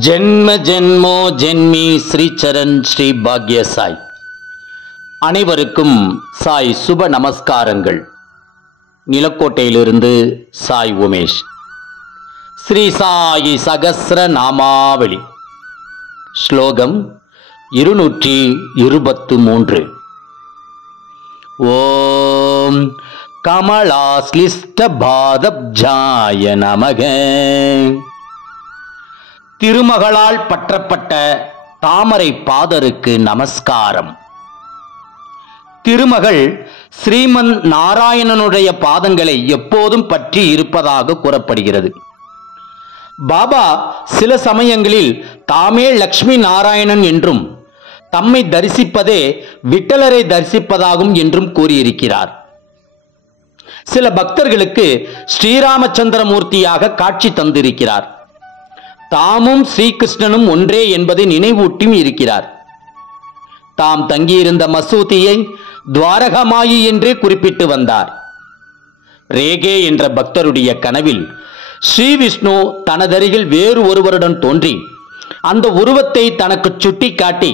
ஜென்ம ஜென்மோ ஜென்மி ஸ்ரீ சரண் ஸ்ரீ பாக்ய சாய். அனைவருக்கும் சாய் சுப நமஸ்காரங்கள். நிலக்கோட்டையிலிருந்து சாய் உமேஷ். ஸ்ரீ சாயி சகஸ்ர நாமாவளி. ஸ்லோகம் 223. ஓம் கமலாஸ்லிஷ்ட பாதப்ஜாய நமக. திருமகளால் பற்றப்பட்ட தாமரை பாதருக்கு நமஸ்காரம். திருமகள் ஸ்ரீமன் நாராயணனுடைய பாதங்களை எப்போதும் பற்றி இருப்பதாக கூறப்படுகிறது. பாபா சில சமயங்களில் தாமே லக்ஷ்மி நாராயணன் என்றும் தம்மை தரிசிப்பதே விட்டலரை தரிசிப்பதாகும் என்றும் கூறியிருக்கிறார். சில பக்தர்களுக்கு ஸ்ரீராமச்சந்திரமூர்த்தியாக காட்சி தந்திருக்கிறார். தாமும் ஸ்ரீகிருஷ்ணனும் ஒன்றே என்பதை நினைவூட்டியும் இருக்கிறார். தாம் தங்கியிருந்த மசூதியை துவாரகமாயி என்றே குறிப்பிட்டு வந்தார். ரேகே என்ற பக்தருடைய கனவில் ஸ்ரீ விஷ்ணு தனதருகில் வேறு ஒருவருடன் தோன்றி அந்த உருவத்தை தனக்கு சுட்டி காட்டி,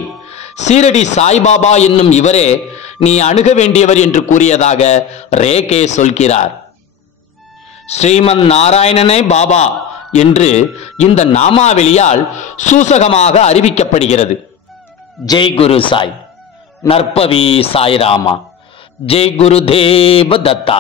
சீரடி சாய்பாபா என்னும் இவரே நீ அணுக வேண்டியவர் என்று கூறியதாக ரேகே சொல்கிறார். ஸ்ரீமன் நாராயணனே பாபா என்று இந்த நாமாவளியால் சூசகமாக அறிவிக்கப்படுகிறது. ஜெய் குரு சாய். நற்பவி சாய்ராமா. ஜெய் குரு தேவ தத்தா.